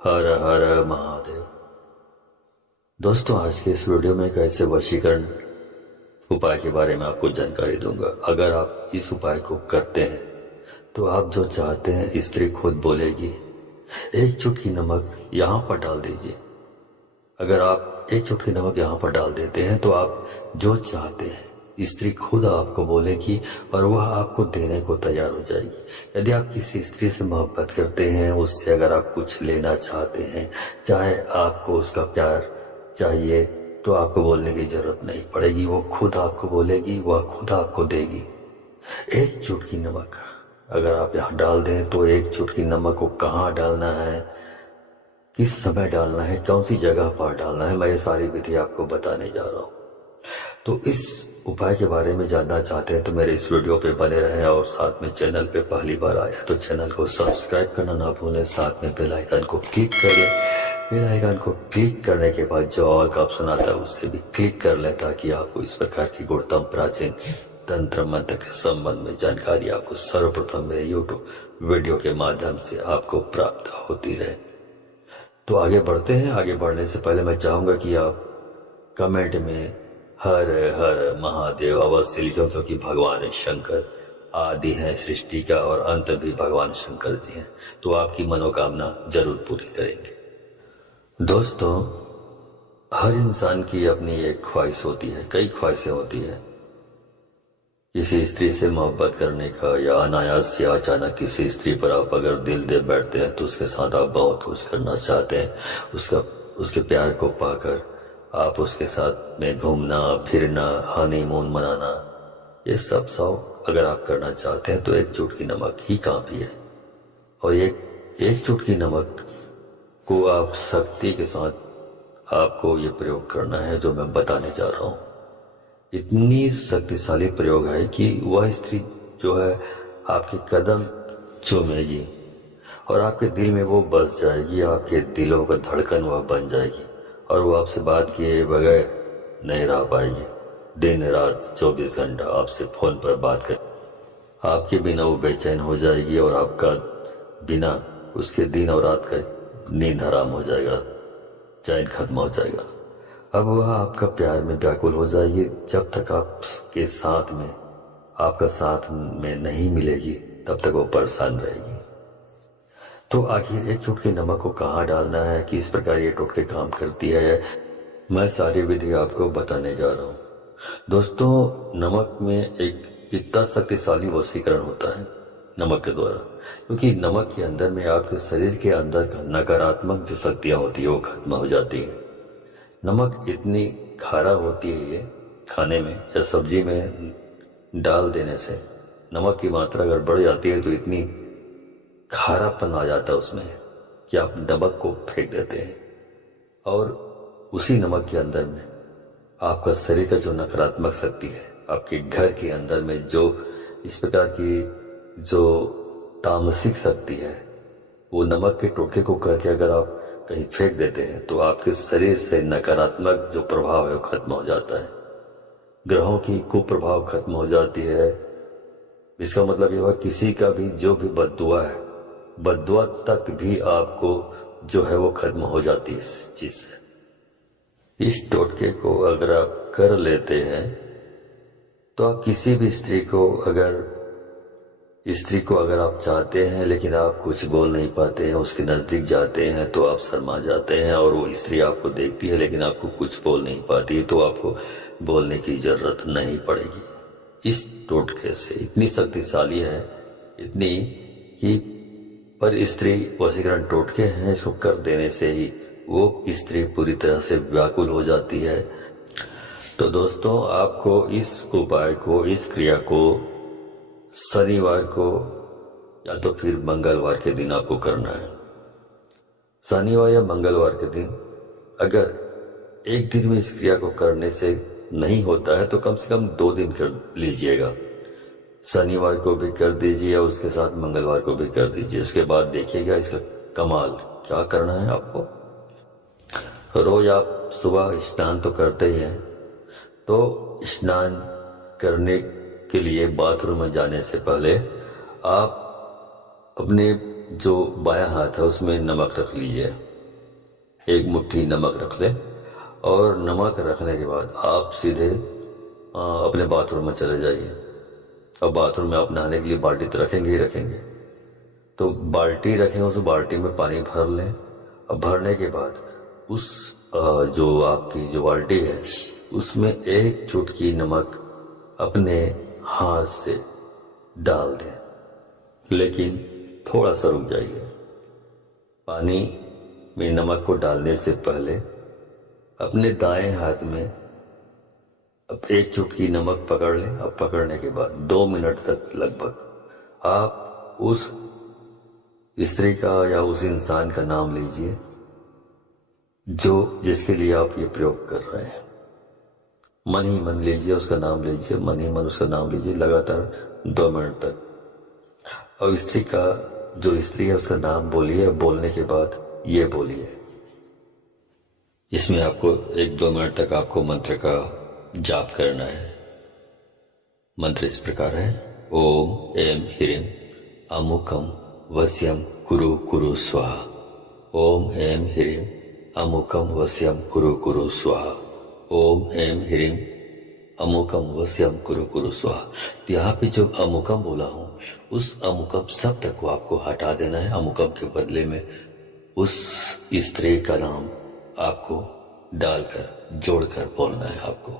हर हर महादेव। दोस्तों, आज के इस वीडियो में एक ऐसे वशीकरण उपाय के बारे में आपको जानकारी दूंगा। अगर आप इस उपाय को करते हैं तो आप जो चाहते हैं स्त्री खुद बोलेगी। एक चुटकी नमक यहाँ पर डाल दीजिए। अगर आप एक चुटकी नमक यहाँ पर डाल देते हैं तो आप जो चाहते हैं स्त्री खुद आपको बोलेगी और वह आपको देने को तैयार हो जाएगी। यदि आप किसी स्त्री से मोहब्बत करते हैं, उससे अगर आप कुछ लेना चाहते हैं, चाहे आपको उसका प्यार चाहिए, तो आपको बोलने की जरूरत नहीं पड़ेगी। वो खुद आपको बोलेगी, वह खुद आपको देगी। एक चुटकी नमक अगर आप यहाँ डाल दें तो एक चुटकी नमक को कहाँ डालना है, किस समय डालना है, कौन सी जगह पर डालना है, मैं ये सारी विधि आपको बताने जा रहा हूँ। तो इस उपाय के बारे में जानना चाहते हैं तो मेरे इस वीडियो पे बने रहें और साथ में चैनल पे पहली बार आया तो चैनल को सब्सक्राइब करना ना भूलें। साथ में बेल आइकन को क्लिक कर लें। बेल आइकन को क्लिक करने के बाद जो ऑल का ऑप्शन आता है उससे भी क्लिक कर लें ताकि आपको इस प्रकार की गुणतम प्राचीन तंत्र मंत्र के संबंध में जानकारी आपको सर्वप्रथम मेरे यूट्यूब वीडियो के माध्यम से आपको प्राप्त होती रहे। तो आगे बढ़ते हैं। आगे बढ़ने से पहले मैं चाहूंगा कि आप कमेंट में हर हर महादेव अवश्य लिखो, क्योंकि भगवान शंकर आदि हैं सृष्टि का और अंत भी भगवान शंकर जी हैं, तो आपकी मनोकामना जरूर पूरी करेंगे। दोस्तों, हर इंसान की अपनी एक ख्वाहिश होती है, कई ख्वाहिशें होती है। किसी स्त्री से मोहब्बत करने का या अनायास या अचानक किसी स्त्री पर आप अगर दिल दे बैठते हैं तो उसके साथ आप बहुत कुछ करना चाहते हैं। उसके प्यार को पाकर आप उसके साथ में घूमना फिरना, हनीमून मनाना, ये सब शौक अगर आप करना चाहते हैं तो एक चुटकी नमक ही काफी है। और एक चुटकी नमक को आप शक्ति के साथ आपको ये प्रयोग करना है जो मैं बताने जा रहा हूँ। इतनी शक्तिशाली प्रयोग है कि वह स्त्री जो है आपके कदम चूमेगी और आपके दिल में वो बस जाएगी। आपके दिलों का धड़कन वह बन जाएगी और वो आपसे बात किए बगैर नहीं रह पाएगी। दिन रात 24 घंटा आपसे फोन पर बात कर, आपके बिना वो बेचैन हो जाएगी और आपका बिना उसके दिन और रात का नींद हराम हो जाएगा, चैन खत्म हो जाएगा। अब वह आपका प्यार में व्याकुल हो जाएगी। जब तक आपके साथ में आपका साथ में नहीं मिलेगी तब तक वो परेशान रहेगी। तो आखिर एक चुटकी नमक को कहाँ डालना है, किस प्रकार ये टोटके काम करती है, मैं सारी विधि आपको बताने जा रहा हूँ। दोस्तों, नमक में एक इतना शक्तिशाली वशीकरण होता है नमक के द्वारा, क्योंकि नमक के अंदर में आपके शरीर के अंदर का नकारात्मक जो शक्तियाँ होती है वो खत्म हो जाती है। नमक इतनी खारा होती है ये खाने में या सब्जी में डाल देने से नमक की मात्रा अगर बढ़ जाती है तो इतनी खारापन आ जाता है उसमें कि आप नमक को फेंक देते हैं। और उसी नमक के अंदर में आपका शरीर का जो नकारात्मक शक्ति है, आपके घर के अंदर में जो इस प्रकार की जो तामसिक शक्ति है, वो नमक के टोटके को करके अगर आप कहीं फेंक देते हैं तो आपके शरीर से नकारात्मक जो प्रभाव है वो खत्म हो जाता है। ग्रहों की कुप्रभाव खत्म हो जाती है। इसका मतलब यह हुआ किसी का भी जो भी बद्दुआ है, बद्दुआ तक भी आपको जो है वो खत्म हो जाती है इस चीज से। इस टोटके को अगर आप कर लेते हैं तो आप किसी भी स्त्री को अगर आप चाहते हैं लेकिन आप कुछ बोल नहीं पाते हैं, उसके नजदीक जाते हैं तो आप शर्मा जाते हैं और वो स्त्री आपको देखती है लेकिन आपको कुछ बोल नहीं पाती, तो आपको बोलने की जरूरत नहीं पड़ेगी। इस टोटके से इतनी शक्तिशाली है, इतनी कि पर स्त्री वशीकरण टोटके हैं, इसको कर देने से ही वो स्त्री पूरी तरह से व्याकुल हो जाती है। तो दोस्तों, आपको इस उपाय को, इस क्रिया को शनिवार को या तो फिर मंगलवार के दिन आपको करना है। शनिवार या मंगलवार के दिन अगर एक दिन में इस क्रिया को करने से नहीं होता है तो कम से कम 2 दिन कर लीजिएगा। शनिवार को भी कर दीजिए और उसके साथ मंगलवार को भी कर दीजिए। उसके बाद देखिएगा इसका कमाल। क्या करना है आपको, रोज आप सुबह स्नान तो करते ही हैं, तो स्नान करने के लिए बाथरूम में जाने से पहले आप अपने जो बायां हाथ है उसमें नमक रख लीजिए, एक मुट्ठी नमक रख ले। और नमक रखने के बाद आप सीधे अपने बाथरूम में चले जाइए। अब बाथरूम में आप नहाने के लिए बाल्टी तो रखेंगे ही रखेंगे, तो बाल्टी रखें, उस बाल्टी में पानी भर लें। अब भरने के बाद उस जो आपकी जो बाल्टी है उसमें एक चुटकी नमक अपने हाथ से डाल दें, लेकिन थोड़ा सा रुक जाइए। पानी में नमक को डालने से पहले अपने दाएं हाथ में अब एक चुटकी नमक पकड़ लें। अब पकड़ने के बाद 2 मिनट तक लगभग आप उस स्त्री का या उस इंसान का नाम लीजिए जिसके लिए आप ये प्रयोग कर रहे हैं। मन ही मन लीजिए, उसका नाम लीजिए, मन ही मन उसका नाम लीजिए लगातार 2 मिनट तक। और स्त्री का जो स्त्री है उसका नाम बोलिए। बोलने के बाद ये बोलिए, इसमें आपको 1-2 मिनट तक आपको मंत्र का जाप करना है। मंत्र इस प्रकार है, ओम ऐं ह्रीं अमुकम वस्यम कुरु कुरु स्वाहा। ओम ऐं ह्रीं अमुकम वस्यम कुरु कुरु स्वाहा। ओम ऐं ह्रीं अमुकम वस्यम कुरु कुरु स्वाहा। तो यहाँ पे जो अमुकम बोला हूं, उस अमुकम शब्द को आपको हटा देना है। अमुकम के बदले में उस स्त्री का नाम आपको डालकर जोड़कर बोलना है। आपको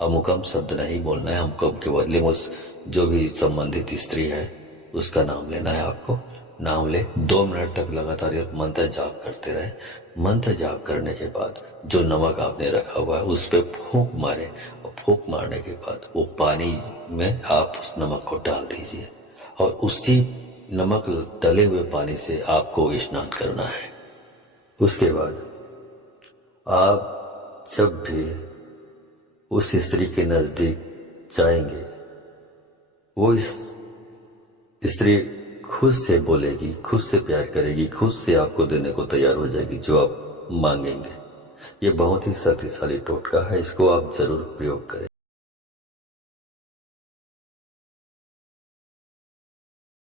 अमुकम शब्द नहीं बोलना है, अमुकम के बदले में उस जो भी संबंधित स्त्री है उसका नाम लेना है। आपको नाम ले 2 मिनट तक लगातार ये मंत्र जाप करते रहे। मंत्र जाप करने के बाद जो नमक आपने रखा हुआ है उस पे फूंक मारे, और फूंक मारने के बाद वो पानी में आप उस नमक को डाल दीजिए, और उसी नमक डले हुए पानी से आपको स्नान करना है। उसके बाद आप जब भी उस स्त्री के नजदीक जाएंगे, वो इस स्त्री खुद से बोलेगी, खुद से प्यार करेगी, खुद से आपको देने को तैयार हो जाएगी जो आप मांगेंगे। ये बहुत ही शक्तिशाली टोटका है, इसको आप जरूर प्रयोग करें।